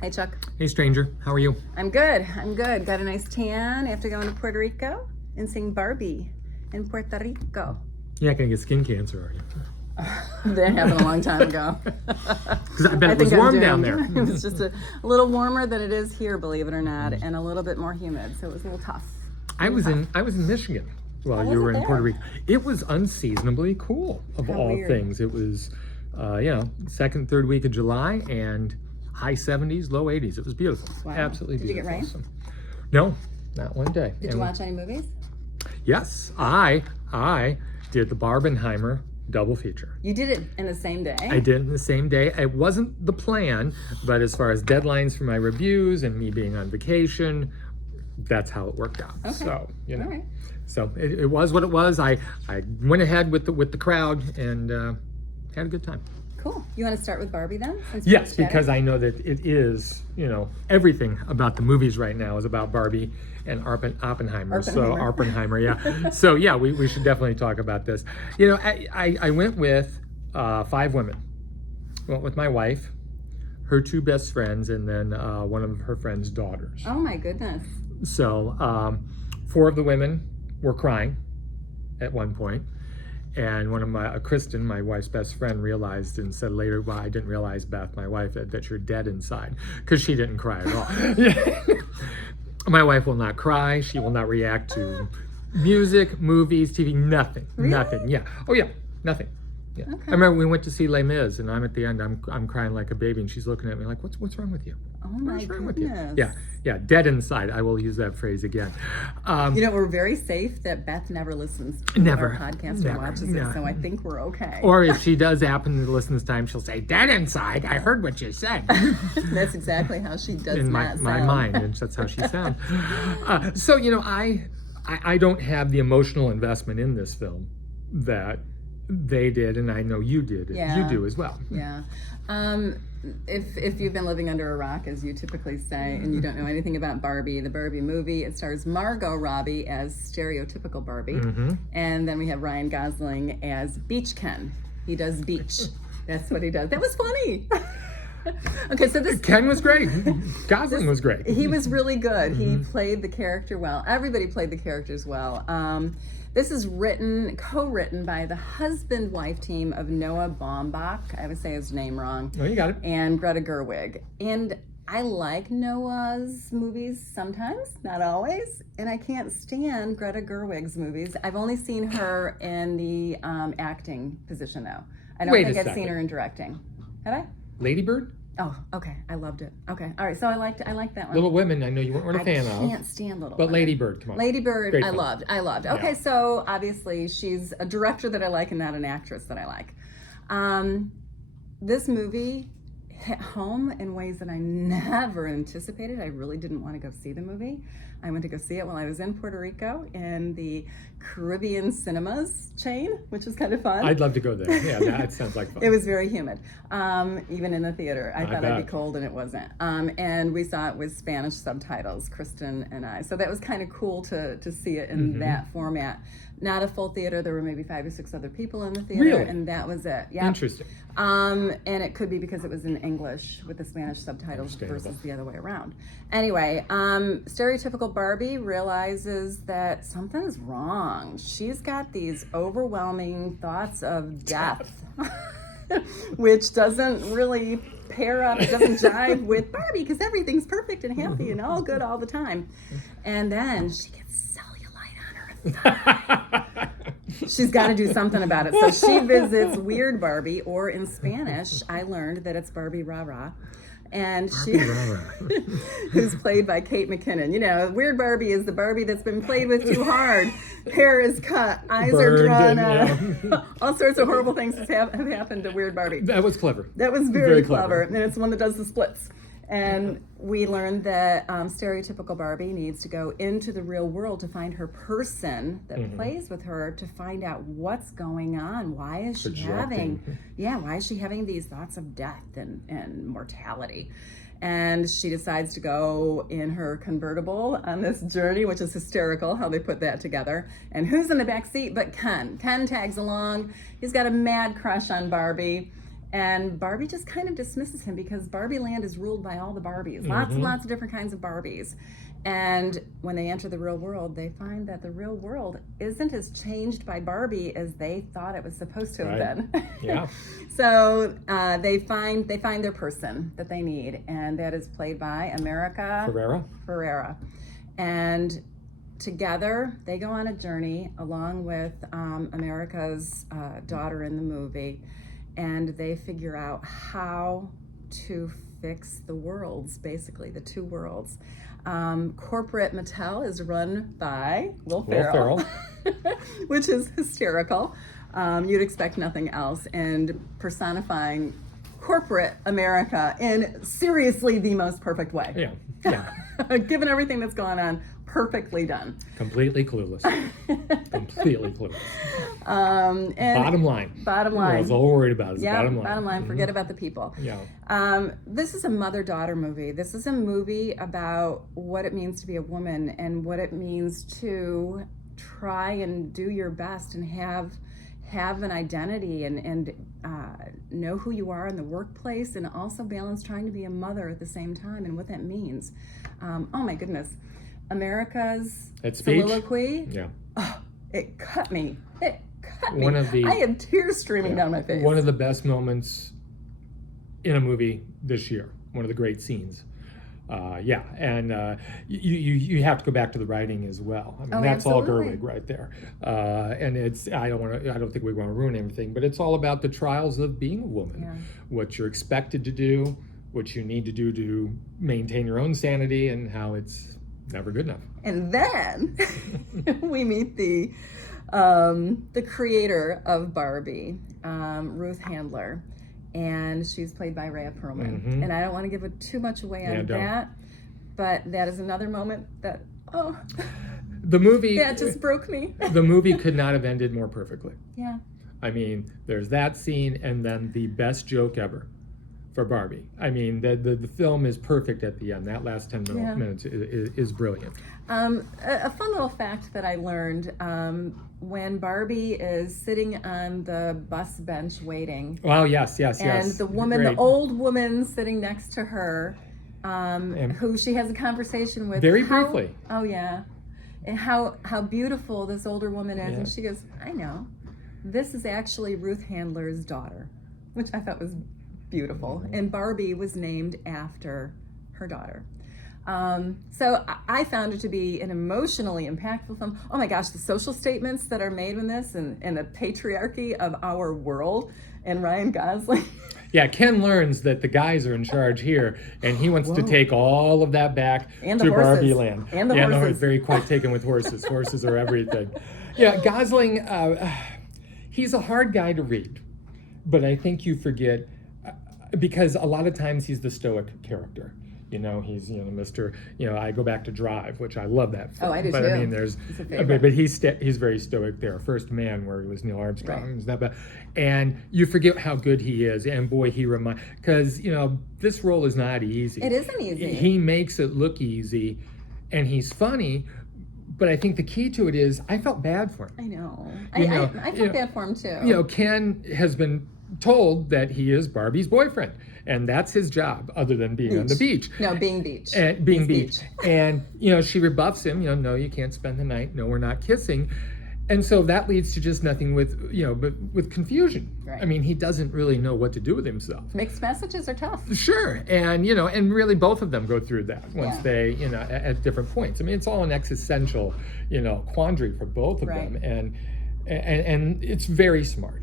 Hey, Chuck. Hey, stranger. How are you? I'm good. Got a nice tan after going to Puerto Rico and seeing Barbie in Puerto Rico. You're not going to get skin cancer, are you? That happened a long time ago. Because I bet it was warm down there. It was just a little warmer than it is here, believe it or not, and a little bit more humid, so it was a little tough. I was in Michigan while you were in Puerto Rico. It was unseasonably cool, of all weird. things. It was, second, third week of July, and high 70s, low 80s. It was beautiful. Wow. Absolutely Did you beautiful. get rain? No, not one day. Did you watch any movies? Yes, I did the Barbenheimer double feature. You did it in the same day? I did it in the same day. It wasn't the plan, but as far as deadlines for my reviews and me being on vacation, that's how it worked out. Okay. So, All right. So it was what it was. I went ahead with the crowd and had a good time. Cool. You want to start with Barbie then? Yes, because I know that it is, everything about the movies right now is about Barbie and Oppenheimer. So Oppenheimer, yeah. So yeah, we should definitely talk about this. I went with 5 women. Went with my wife, her 2 best friends, and then one of her friends' daughters. Oh my goodness. So 4 of the women were crying at one point. And one of Kristen, my wife's best friend, realized and said later, well, I didn't realize, Beth, my wife, that you're dead inside, because she didn't cry at all. My wife will not cry. She will not react to music, movies, TV, nothing. Really? Nothing. Yeah. Oh, yeah. Nothing. Yeah. Okay. I remember we went to see Les Mis, and I'm at the end, I'm crying like a baby, and she's looking at me like, what's wrong with you? Oh my What's wrong with goodness. you? Yeah, dead inside. I will use that phrase again. We're very safe that Beth never listens to Never. our podcast Never. or watches No. it, so I think we're okay. Or if she does happen to listen this time, she'll say, dead inside. I heard what you said. That's exactly how she does In my sound. mind, and that's how she sounds. So, I don't have the emotional investment in this film that they did, and I know you did, and Yeah. you do as well. Yeah. If you've been living under a rock, as you typically say, and you don't know anything about Barbie, the Barbie movie, it stars Margot Robbie as stereotypical Barbie, and then we have Ryan Gosling as Beach Ken. He does beach. That's what he does. That was funny. Okay, so this Ken was great. Gosling was great. he was really good. He played the character well. Everybody played the characters well. This is co-written by the husband-wife team of Noah Baumbach. I would say his name wrong. Oh, you got it. And Greta Gerwig. And I like Noah's movies sometimes, not always. And I can't stand Greta Gerwig's movies. I've only seen her in the acting position, though. I don't think I've seen her in directing. Have I? Lady Bird? Oh, okay. I loved it. Okay. All right. So I liked that one. Little Women, I know you weren't a fan of. I can't stand Little But Women. Lady Bird, come on. Lady Bird, Great I film. loved. Okay, Yeah. so obviously she's a director that I like and not an actress that I like. This movie hit home in ways that I never anticipated. I really didn't want to go see the movie. I went to go see it while I was in Puerto Rico in the Caribbean Cinemas chain, which was kind of fun. I'd love to go there. Yeah, that sounds like fun. It was very humid, even in the theater. I thought I'd be bet. cold, and it wasn't. And we saw it with Spanish subtitles, Kristen and I. So that was kind of cool to see it in that format. Not a full theater. There were maybe 5 or 6 other people in the theater, Really? and that was it. Yeah. Interesting. And it could be because it was in English with the Spanish subtitles versus the other way around. Anyway, stereotypical Barbie realizes that something's wrong. She's got these overwhelming thoughts of death, which doesn't really pair up, it doesn't jive with Barbie because everything's perfect and happy and all good all the time. And then she gets cellulite on her thigh. She's got to do something about it. So she visits Weird Barbie, or in Spanish, I learned that it's Barbie Rara. And who's played by Kate McKinnon. Weird Barbie is the Barbie that's been played with too hard. Hair is cut, eyes are drawn out. All sorts of horrible things have happened to Weird Barbie. That was clever. That was very clever. And it's the one that does the splits. And we learned that stereotypical Barbie needs to go into the real world to find her person that plays with her, to find out what's going on. Why is she having these thoughts of death and mortality? And she decides to go in her convertible on this journey, which is hysterical how they put that together. And who's in the back seat but Ken? Ken tags along. He's got a mad crush on Barbie. And Barbie just kind of dismisses him because Barbie land is ruled by all the Barbies. Lots and lots of different kinds of Barbies. And when they enter the real world, they find that the real world isn't as changed by Barbie as they thought it was supposed to have been. Yeah. So they find their person that they need, and that is played by America Ferrera. And together they go on a journey along with America's daughter in the movie, and they figure out how to fix the worlds, basically the two worlds. Corporate Mattel is run by Will Ferrell. Which is hysterical. You'd expect nothing else, and personifying corporate America in seriously the most perfect way. Yeah. Given everything that's gone on, perfectly done. Completely clueless. Completely clueless. And bottom line. Bottom line. I was all worried about is bottom line. Bottom line. Forget about the people. Yeah. This is a mother-daughter movie. This is a movie about what it means to be a woman and what it means to try and do your best and have an identity and know who you are in the workplace, and also balance trying to be a mother at the same time and what that means. Oh my goodness. America's soliloquy. Yeah. Oh, it cut me. I had tears streaming down my face. One of the best moments in a movie this year. One of the great scenes. And you have to go back to the writing as well. I mean, that's absolutely. all Gerwig right there. And it's I don't think we want to ruin everything, but it's all about the trials of being a woman, what you're expected to do, what you need to do to maintain your own sanity, and how it's never good enough. And then we meet the creator of Barbie, Ruth Handler. And she's played by Rhea Perlman. And I don't want to give too much away on that, but that is another moment that, the movie, that just broke me. The movie could not have ended more perfectly. Yeah. I mean, there's that scene, and then the best joke ever for Barbie. I mean, the film is perfect at the end. That last 10 minutes is brilliant. A fun little fact that I learned, when Barbie is sitting on the bus bench waiting. Oh, yes. And the woman, the old woman sitting next to her, who she has a conversation with. Very briefly. Oh, yeah. And how beautiful this older woman is. And she goes, I know. This is actually Ruth Handler's daughter, which I thought was beautiful. And Barbie was named after her daughter. So I found it to be an emotionally impactful film. Oh my gosh, the social statements that are made in this, and the patriarchy of our world, and Ryan Gosling. Yeah, Ken learns that the guys are in charge here, and he wants to take all of that back to Barbie land. And the horses. No, he's very quite taken with horses. Horses are everything. Yeah, Gosling, he's a hard guy to read, but I think you forget, because a lot of times he's the stoic character. You know, he's, Mr. I go back to Drive, which I love that film. Oh, I do but too. I mean, but he's very stoic there. First Man, where he was Neil Armstrong, and you forget how good he is. And boy, because this role is not easy. It isn't easy. He makes it look easy, and he's funny. But I think the key to it is I felt bad for him. I know. I felt bad for him too. Ken has been told that he is Barbie's boyfriend, and that's his job, other than being on the beach. No, being beach. Being beach. And she rebuffs him. No, you can't spend the night. No, we're not kissing. And so that leads to just nothing but with confusion. Right. I mean, he doesn't really know what to do with himself. Mixed messages are tough. Sure, and and really both of them go through that once they at different points. I mean, it's all an existential quandary for both of them, and it's very smart.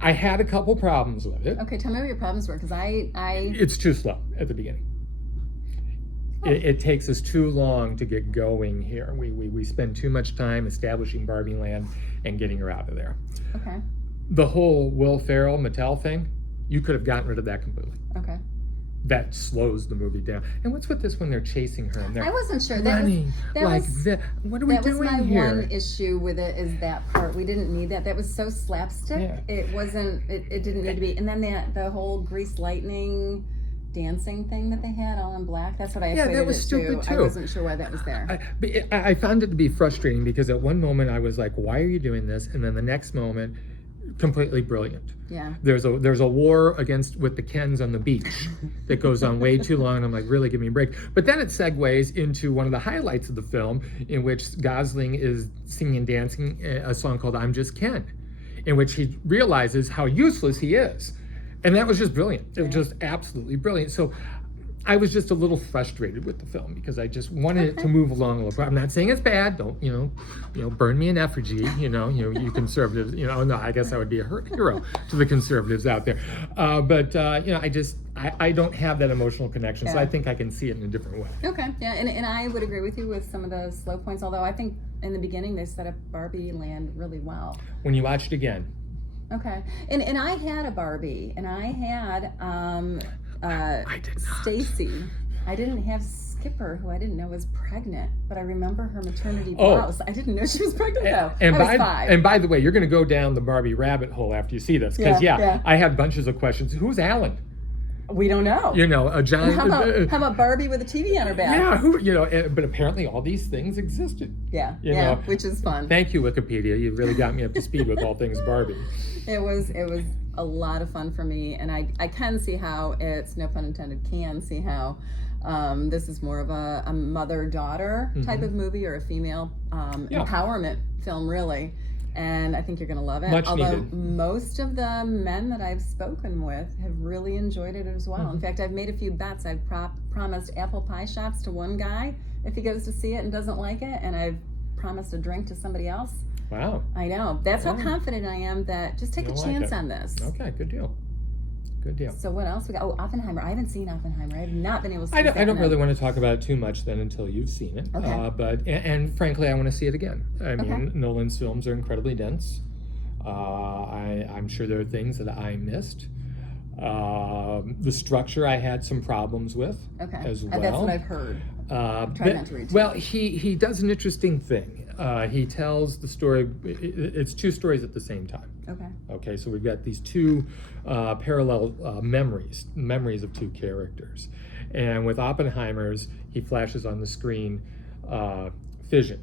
I had a couple problems with it. Okay, tell me what your problems were, because It's too slow at the beginning. It takes us too long to get going here. We spend too much time establishing Barbie Land and getting her out of there. Okay. The whole Will Ferrell Mattel thing, you could have gotten rid of that completely. Okay. That slows the movie down. And what's with this when they're chasing her and they're I wasn't sure. running what are we doing here? That was my one issue with it, is that part. We didn't need that. That was so slapstick. Yeah. It wasn't. It didn't need to be. And then the whole grease lightning dancing thing that they had all in black. That's what I equated that was it stupid to. too. I wasn't sure why that was there. I found it to be frustrating, because at one moment I was like, why are you doing this? And then the next moment, completely brilliant. Yeah. There's a war with the Kens on the beach that goes on way too long, and I'm like, really, give me a break. But then it segues into one of the highlights of the film, in which Gosling is singing and dancing a song called "I'm Just Ken," in which he realizes how useless he is, and that was just brilliant. It was just absolutely brilliant. So I was just a little frustrated with the film because I just wanted it to move along a little bit. I'm not saying it's bad. Don't burn me in effigy. You conservatives. No, I guess I would be a hero to the conservatives out there. But I don't have that emotional connection, so I think I can see it in a different way. Okay, yeah, and I would agree with you with some of those slow points. Although I think in the beginning they set up Barbie Land really well. When you watch it again. Okay, and I had a Barbie, and I had I did not. Stacy. I didn't have Skipper, who I didn't know was pregnant, but I remember her maternity blouse. I didn't know she was pregnant though. I was 5. And by the way, you're going to go down the Barbie rabbit hole after you see this, because I have bunches of questions. Who's Alan? We don't know. A giant. How about Barbie with a TV on her back? Yeah, but apparently all these things existed. Yeah, which is fun. Thank you, Wikipedia. You really got me up to speed with all things Barbie. It was a lot of fun for me, and I can see how it's, no pun intended, can see how this is more of a mother-daughter type of movie, or a female empowerment film, really. And I think you're going to love it. Although needed. Most of the men that I've spoken with have really enjoyed it as well. In fact, I've made a few bets. I've promised apple pie shots to one guy if he goes to see it and doesn't like it, and I've promised a drink to somebody else. Wow. I know. That's how confident I am that just take a chance on this. Okay, good deal. Good deal. So what else we got? Oh, Oppenheimer. I haven't seen Oppenheimer. I have not been able to see it. I don't really want to talk about it too much then until you've seen it. Okay. But frankly, I want to see it again. I mean, Nolan's films are incredibly dense. I'm sure there are things that I missed. The structure I had some problems with as well. That's what I've heard. Try not to read. Well, he does an interesting thing. He tells the story. It's 2 stories at the same time. Okay. So we've got these 2 parallel memories of 2 characters, and with Oppenheimer's, he flashes on the screen fission.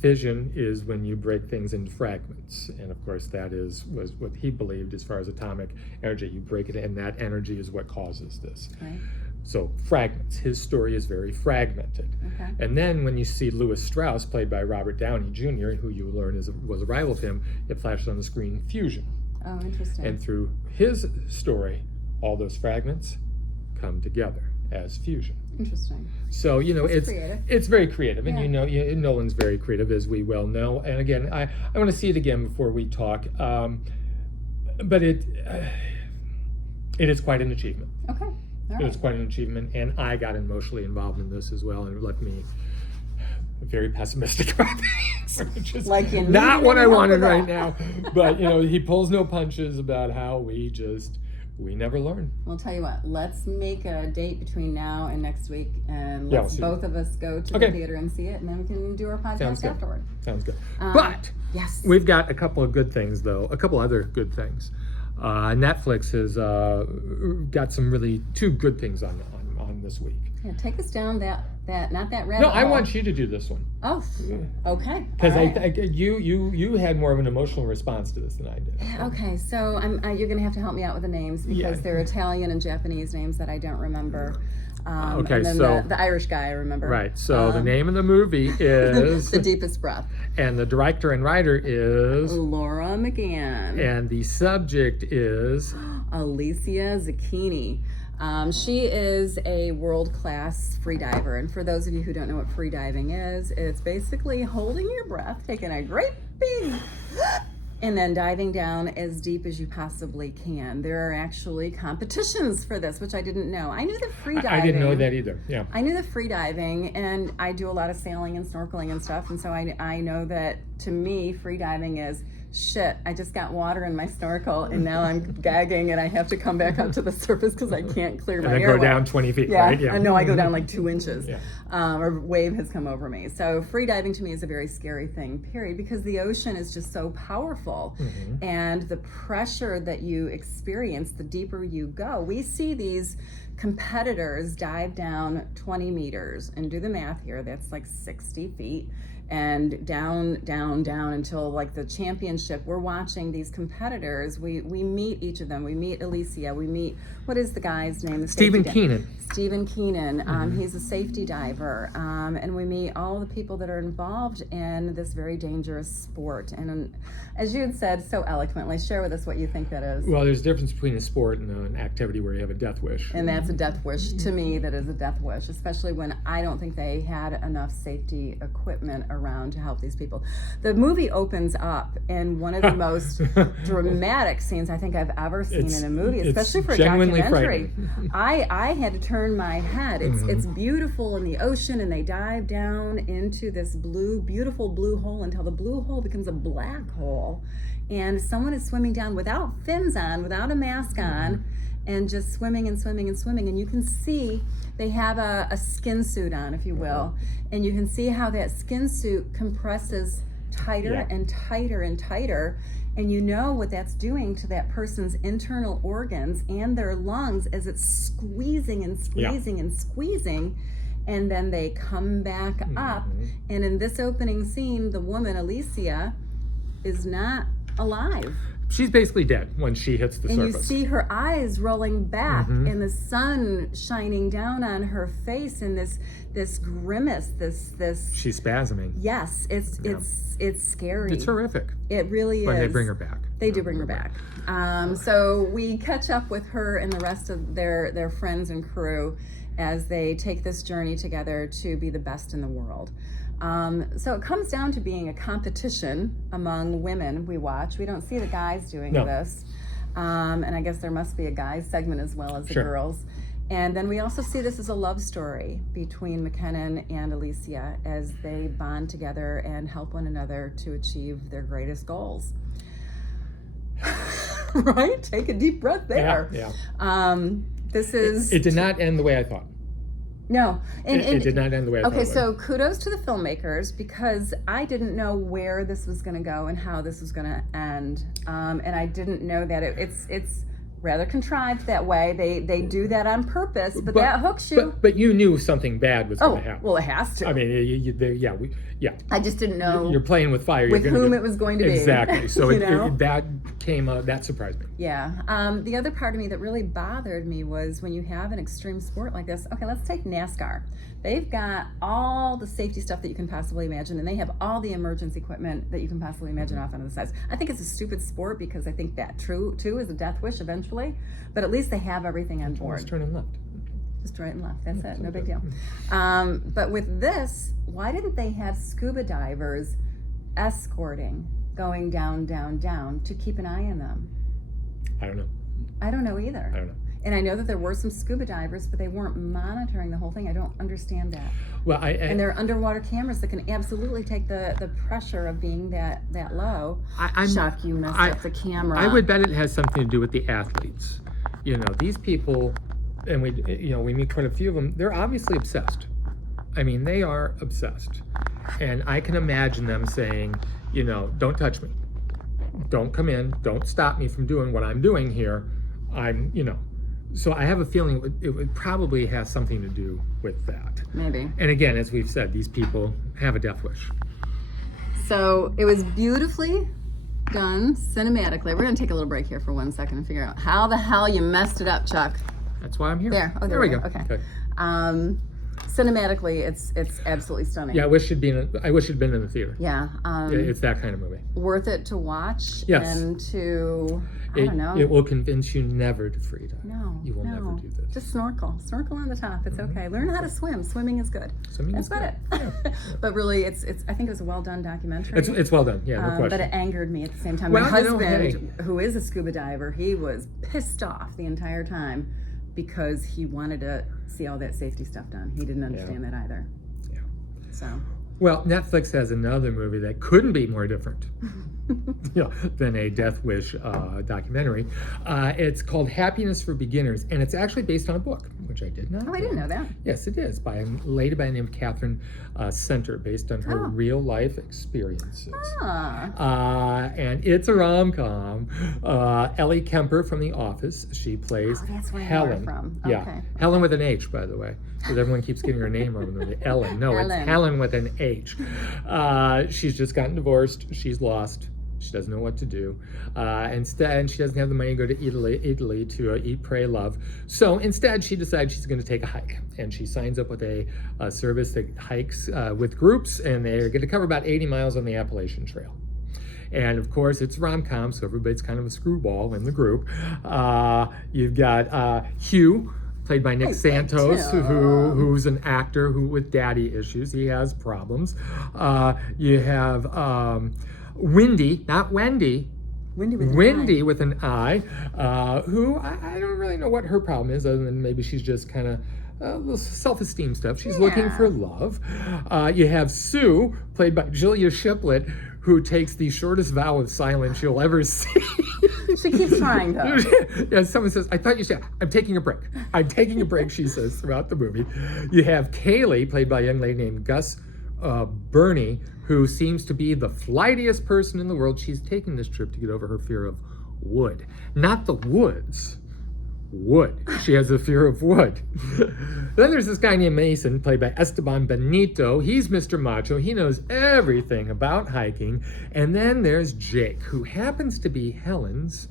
Fission is when you break things into fragments, and of course that was what he believed as far as atomic energy. You break it, and that energy is what causes this. Right. So fragments. His story is very fragmented. And then when you see Lewis Strauss, played by Robert Downey Jr., who you learn was a rival of him, it flashes on the screen fusion. Oh, interesting. And through his story, all those fragments come together as fusion. Interesting. So it's very creative, and Nolan's very creative, as we well know. And again, I want to see it again before we talk. But it is quite an achievement. Okay. It was quite an achievement, and I got emotionally involved in this as well, and it left me very pessimistic about things, which is not what I wanted right now. But he pulls no punches about how we never learn. Well, tell you what, let's make a date between now and next week, and let's both of us go to the theater and see it, and then we can do our podcast afterward. Sounds good. But we've got a couple of good things, though. A couple other good things. Netflix has got some really 2 good things on this week. Yeah, take us down that not that rabbit No, hole. I want you to do this one. Oh, okay. Because you had more of an emotional response to this than I did. Okay, so you're going to have to help me out with the names, because they're Italian and Japanese names that I don't remember. And then the Irish guy I remember. Right. So the name of the movie is The Deepest Breath, and the director and writer is Laura McGann, and the subject is Alicia Zucchini. She is a world-class freediver, and for those of you who don't know what freediving is, it's basically holding your breath, taking a great big and then diving down as deep as you possibly can. There are actually competitions for this, which I didn't know. I knew the freediving. I didn't know that either. Yeah. I knew the freediving, and I do a lot of sailing and snorkeling and stuff, and so I know that, to me, freediving is, shit, I just got water in my snorkel, and now I'm gagging, and I have to come back up to the surface because I can't clear my airway. And then go down 20 feet, right? Yeah, no, I go down like 2 inches. Or wave has come over me. So freediving to me is a very scary thing, period, because the ocean is just so powerful. And the pressure that you experience, the deeper you go. We see these competitors dive down 20 meters, and do the math here, that's like 60 feet. and down, down, down until like the championship. We're watching these competitors. We meet each of them. We meet Alicia. We meet, what is the guy's name? Stephen Keenan. Stephen Keenan. He's a safety diver. And we meet all the people that are involved in this very dangerous sport. And as you had said so eloquently, share with us what you think that is. Well, there's a difference between a sport and an activity where you have a death wish. And that's a death wish. To me, that is a death wish, especially when I don't think they had enough safety equipment around to help these people. The movie opens up in one of the most dramatic scenes I think I've ever seen in a movie, especially for a documentary. I had to turn my head. It's beautiful in the ocean, and they dive down into this beautiful blue hole until the blue hole becomes a black hole. And someone is swimming down without fins on, without a mask on, and just swimming and swimming and swimming. And you can see they have a skin suit on, if you will. And you can see how that skin suit compresses tighter and tighter and tighter. And you know what that's doing to that person's internal organs and their lungs as it's squeezing and squeezing and squeezing. And then they come back up. And in this opening scene, the woman, Alicia, is not alive. She's basically dead when she hits the surface. And you see her eyes rolling back and the sun shining down on her face, and this grimace, this she's spasming. Yes, it's scary. It's horrific. It really is. When they bring her back. They do bring her back. So we catch up with her and the rest of their friends and crew as they take this journey together to be the best in the world. So it comes down to being a competition among women we watch. We don't see the guys doing this. And I guess there must be a guys segment as well as the girls. And then we also see this as a love story between McKinnon and Alicia as they bond together and help one another to achieve their greatest goals. Right? Take a deep breath there. This is... It did not end the way I thought. No. It did not end the way I thought it would. Okay, so kudos to the filmmakers, because I didn't know where this was going to go and how this was going to end. And I didn't know that it's rather contrived that way. They do that on purpose, but that hooks you. But you knew something bad was going to happen. Well, it has to. I mean, I just didn't know. You're playing with fire. With whom it was going to be. Exactly. So that surprised me. Yeah. The other part of me that really bothered me was when you have an extreme sport like this. Okay, let's take NASCAR. They've got all the safety stuff that you can possibly imagine, and they have all the emergency equipment that you can possibly imagine off on the sides. I think it's a stupid sport because I think that too is a death wish eventually, but at least they have everything on board. Just turn and left. Just right and left. That's it. No big deal. But with this, why didn't they have scuba divers escorting, going down, down, down to keep an eye on them? I don't know. I don't know either. I don't know. And I know that there were some scuba divers, but they weren't monitoring the whole thing. I don't understand that. Well, and there are underwater cameras that can absolutely take the pressure of being that low. Shock, you messed up the camera. I would bet it has something to do with the athletes. You know, these people, and we meet quite a few of them. They're obviously obsessed. I mean, they are obsessed, and I can imagine them saying, don't touch me, don't come in, don't stop me from doing what I'm doing here. So I have a feeling it would probably have something to do with that. Maybe. And again, as we've said, these people have a death wish. So it was beautifully done cinematically. We're going to take a little break here for 1 second and figure out how the hell you messed it up, Chuck. That's why I'm here. There. Oh, there we go. Okay. Cinematically, it's absolutely stunning. Yeah, I wish it'd been in the theater. Yeah. It's that kind of movie. Worth it to watch. Yes. And to... I don't know. It will convince you never to free dive. No. You will never do this. Just snorkel. Snorkel on the top. It's okay. Learn how to swim. Swimming is good. That's about it. Yeah. But really, it's. I think it was a well done documentary. It's well done. Yeah, no question. But it angered me at the same time. Well, My husband, who is a scuba diver, he was pissed off the entire time because he wanted to see all that safety stuff done. He didn't understand that either. Yeah. So. Well, Netflix has another movie that couldn't be more different than a Death Wish documentary. It's called Happiness for Beginners, and it's actually based on a book, which I did not know. I didn't know that. Yes, it is, by a lady by the name of Catherine Center, based on her real-life experiences. And it's a rom-com. Ellie Kemper from The Office, she plays that's where Helen. you're from. Yeah, Okay. Helen with an H, by the way, because everyone keeps getting her name wrong. Ellen. No, it's Helen with an H. She's just gotten divorced. She's lost. She doesn't know what to do. Instead, she doesn't have the money to go to Italy to eat, pray, love. So instead, she decides she's going to take a hike. And she signs up with a service that hikes with groups, and they're going to cover about 80 miles on the Appalachian Trail. And of course, it's rom-com, so everybody's kind of a screwball in the group. You've got Hugh, played by Nick Santos, who's an actor with daddy issues. He has problems. You have Wendy, not Wendy. Wendy with an I, who I don't really know what her problem is, other than maybe she's just kind of little self-esteem stuff. She's looking for love. You have Sue, played by Julia Shiplett, who takes the shortest vow of silence you'll ever see. She keeps trying, though. Yeah, someone says, I thought you said, I'm taking a break. I'm taking a break, she says throughout the movie. You have Kaylee, played by a young lady named Gus Burney, who seems to be the flightiest person in the world. She's taking this trip to get over her fear of wood. Not the woods. Wood. She has a fear of wood. Then there's this guy named Mason, played by Esteban Benito. He's Mr. Macho. He knows everything about hiking. And then there's Jake, who happens to be Helen's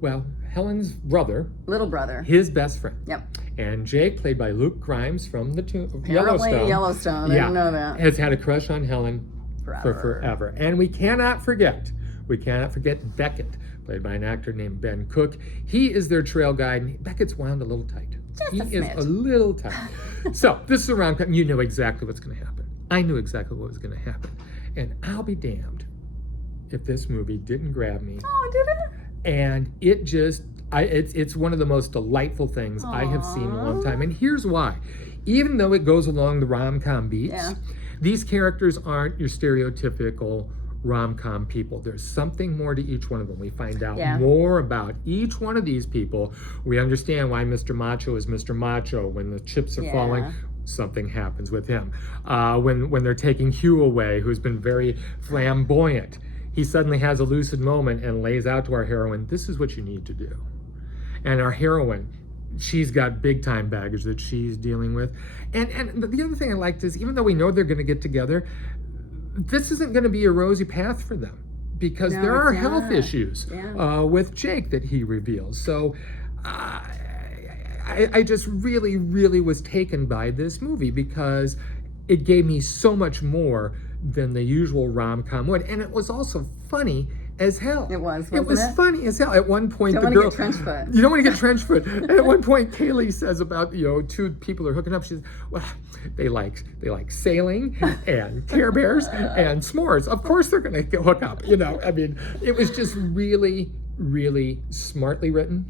brother. Little brother. His best friend. Yep. And Jake, played by Luke Grimes from the Apparently Yellowstone. I didn't know that. Has had a crush on Helen for forever. And we cannot forget Beckett, played by an actor named Ben Cook. He is their trail guide, and Beckett's wound a little tight. He is a little tight. So this is a rom-com. You know exactly what's going to happen. I knew exactly what was going to happen. And I'll be damned if this movie didn't grab me. Oh, did it? And it just, it's one of the most delightful things I have seen in a long time. And here's why. Even though it goes along the rom-com beats, these characters aren't your stereotypical rom-com people. There's something more to each one of them. We find out more about each one of these people. We understand why Mr. Macho is Mr. Macho. When the chips are falling, something happens with him. When they're taking Hugh away, who's been very flamboyant, he suddenly has a lucid moment and lays out to our heroine, this is what you need to do. And our heroine, she's got big time baggage that she's dealing with. And the other thing I liked is, even though we know they're going to get together, this isn't going to be a rosy path for them, because there are health issues with Jake that he reveals. So I just really, really was taken by this movie, because it gave me so much more than the usual rom-com would. And it was also funny as hell. It was, It was funny as hell. At one point, you don't want to get trench foot. You don't want to get trench foot. At one point, Kaylee says about, two people are hooking up. She says, well, they like sailing and Care Bears and s'mores. Of course they're going to hook up. I mean, it was just really, really smartly written.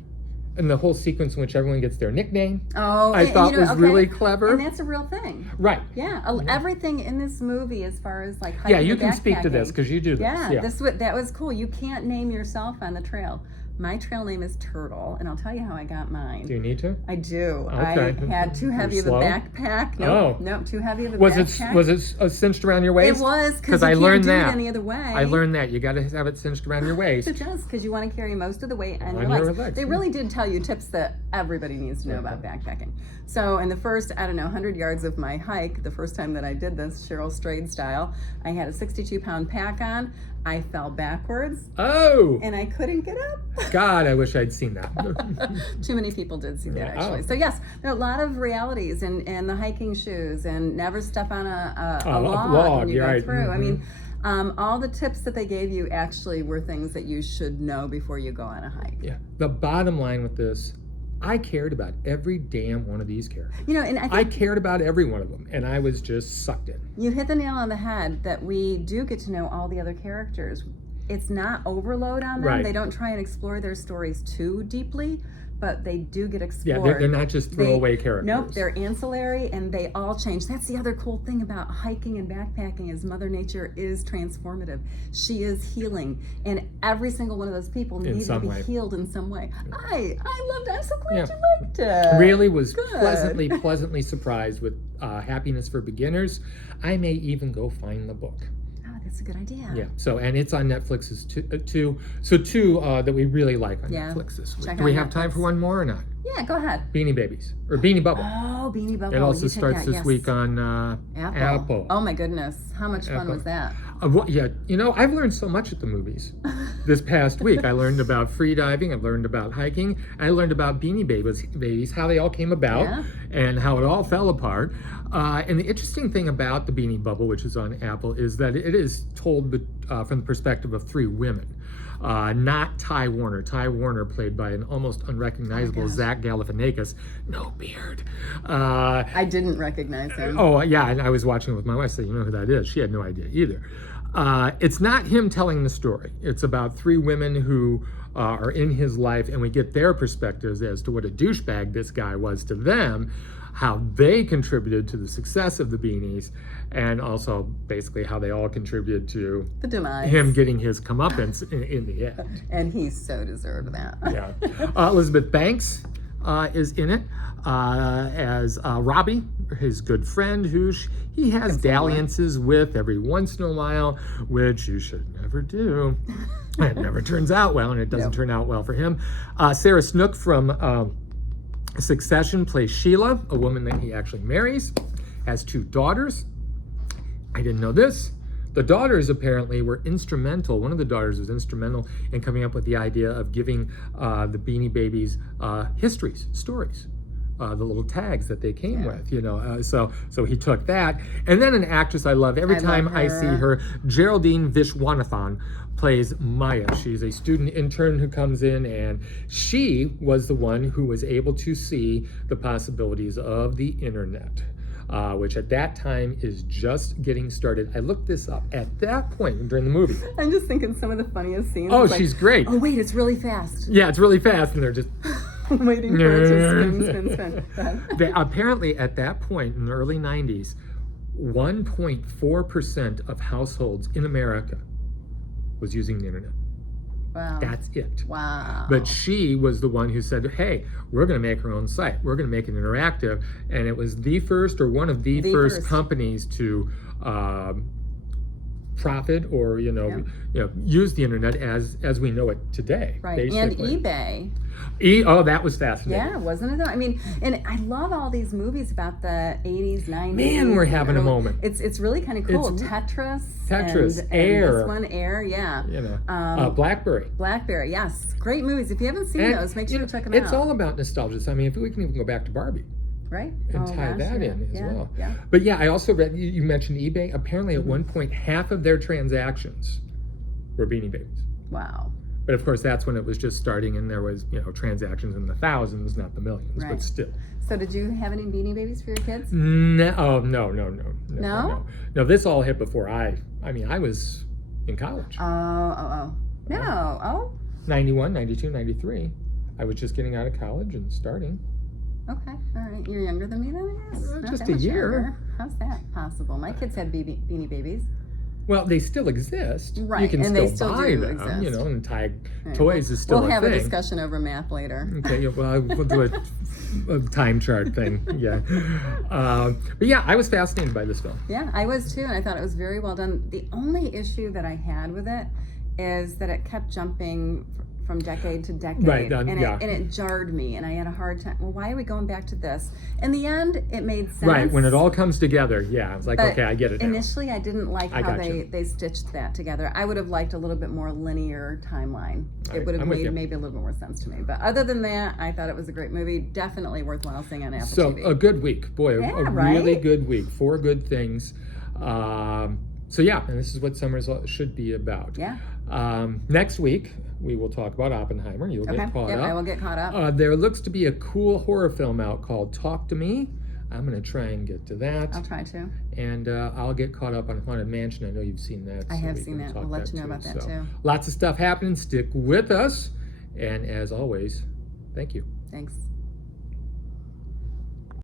And the whole sequence in which everyone gets their nickname, I thought was really clever. And that's a real thing. Right. Yeah. Everything in this movie, as far as like hiking, you can speak to this, because you do this. Yeah. That was cool. You can't name yourself on the trail. My trail name is Turtle, and I'll tell you how I got mine. Do you need to? I do. Okay. I had too heavy of a backpack. No, too heavy of a backpack. Was it cinched around your waist? It was, because I learned that. It any other way. I learned that. You got to have it cinched around your waist. It does, because you want to carry most of the weight on your legs. They really did tell you tips that everybody needs to know about backpacking. So in the first, 100 yards of my hike, the first time that I did this, Cheryl Strayed style, I had a 62-pound pack on. I fell backwards. Oh! And I couldn't get up. God, I wish I'd seen that. Too many people did see that, actually. So yes, there are a lot of realities in the hiking shoes, and never step on a log when you go through. I mean, all the tips that they gave you actually were things that you should know before you go on a hike. Yeah. The bottom line with this, I cared about every damn one of these characters. And I cared about every one of them, and I was just sucked in. You hit the nail on the head that we do get to know all the other characters. It's not overload on them. Right. They don't try and explore their stories too deeply, but they do get Yeah, explored. they're not just throwaway characters. Nope, they're ancillary, and they all change. That's the other cool thing about hiking and backpacking is Mother Nature is transformative. She is healing, and every single one of those people needs to be healed in some way. I loved it. I'm so glad you liked it. Really was Good. pleasantly surprised with Happiness for Beginners. I may even go find the book. Oh, that's a good idea. Yeah. So, and it's on Netflix's two that we really like on Netflix this week. Do we have time for one more or not? Yeah, go ahead. Beanie Babies or Beanie Bubble. Oh, Beanie Bubble. It also starts this week on Apple. Oh my goodness, how much fun was that? Yeah, you know, I've learned so much at the movies this past week. I learned about free diving. I learned about hiking. I learned about Beanie Babies, how they all came about, and how it all fell apart. And the interesting thing about the Beanie Bubble, which is on Apple, is that it is told from the perspective of three women. Not Ty Warner. Ty Warner, played by an almost unrecognizable Zach Galifianakis, no beard. I didn't recognize him. Oh, yeah, and I was watching it with my wife, so you know who that is. She had no idea either. It's not him telling the story. It's about three women who are in his life, and we get their perspectives as to what a douchebag this guy was to them, how they contributed to the success of the Beanies, and also basically how they all contributed to the demise. Him getting his comeuppance in the end. And he so deserved that. Yeah. Elizabeth Banks is in it as Robbie, his good friend, who he has dalliances with every once in a while, which you should never do. It never turns out well, and it doesn't turn out well for him. Sarah Snook from Succession plays Sheila, a woman that he actually marries, has two daughters. I didn't know this. The daughters apparently were instrumental. One of the daughters was instrumental in coming up with the idea of giving the Beanie Babies histories, stories, the little tags that they came with, you know. So he took that. And then an actress I love, every time I see her, Geraldine Vishwanathan plays Maya. She's a student intern who comes in, and she was the one who was able to see the possibilities of the internet. Which at that time is just getting started. I looked this up. At that point during the movie. I'm just thinking some of the funniest scenes. Oh, she's great. Oh, wait, it's really fast. Yeah, it's really fast, and they're just waiting for it to spin. Apparently, at that point in the early 90s, 1.4% of households in America was using the internet. Wow. That's it. Wow. But she was the one who said, hey, we're going to make our own site. We're going to make it interactive. And it was the first, or one of the first companies to profit or, use the internet as we know it today. Right. Basically. And eBay. Oh, that was fascinating. Yeah, wasn't it though? I mean, and I love all these movies about the 80s, 90s. Man, we're having a moment. It's really kind of cool. Tetris, and Air. This one, Air, yeah. Blackberry, yes. Great movies. If you haven't seen those, make sure to check them out. It's all about nostalgia. I mean, if we can even go back to Barbie. Right. And tie that in as well. Yeah. But yeah, I also read, you mentioned eBay. Apparently at one point, half of their transactions were Beanie Babies. Wow. But of course, that's when it was just starting, and there was, transactions in the thousands, not the millions, but still. So did you have any Beanie Babies for your kids? No. No, this all hit before I was in college. Oh. No. Oh. 91, 92, 93. I was just getting out of college and starting. Okay, all right. You're younger than me then, I guess? Just a year. Younger. How's that possible? My kids had Beanie Babies. Well, they still exist. Right, You can and still they still buy do them, exist. And tie toys is still a thing. We'll have a discussion over math later. Okay, well, we'll do a time chart thing, yeah. But yeah, I was fascinated by this film. Yeah, I was too, and I thought it was very well done. The only issue that I had with it is that it kept jumping from decade to decade, right, and it jarred me, and I had a hard time. Well, why are we going back to this? In the end, it made sense. Right, when it all comes together, yeah, it's like, but okay, I get it now. Initially, I didn't like how they stitched that together. I would have liked a little bit more linear timeline. It would have made maybe a little bit more sense to me. But other than that, I thought it was a great movie. Definitely worthwhile seeing on Apple TV. So, a good week. Boy, a really good week. 4 good things. So yeah, and this is what summers should be about. Yeah. Next week, we will talk about Oppenheimer. You'll get caught up. I will get caught up. There looks to be a cool horror film out called Talk to Me. I'm going to try and get to that. I'll try to. And I'll get caught up on Haunted Mansion. I know you've seen that. I have seen that. We'll let you know about that too. Lots of stuff happening. Stick with us. And as always, thank you. Thanks.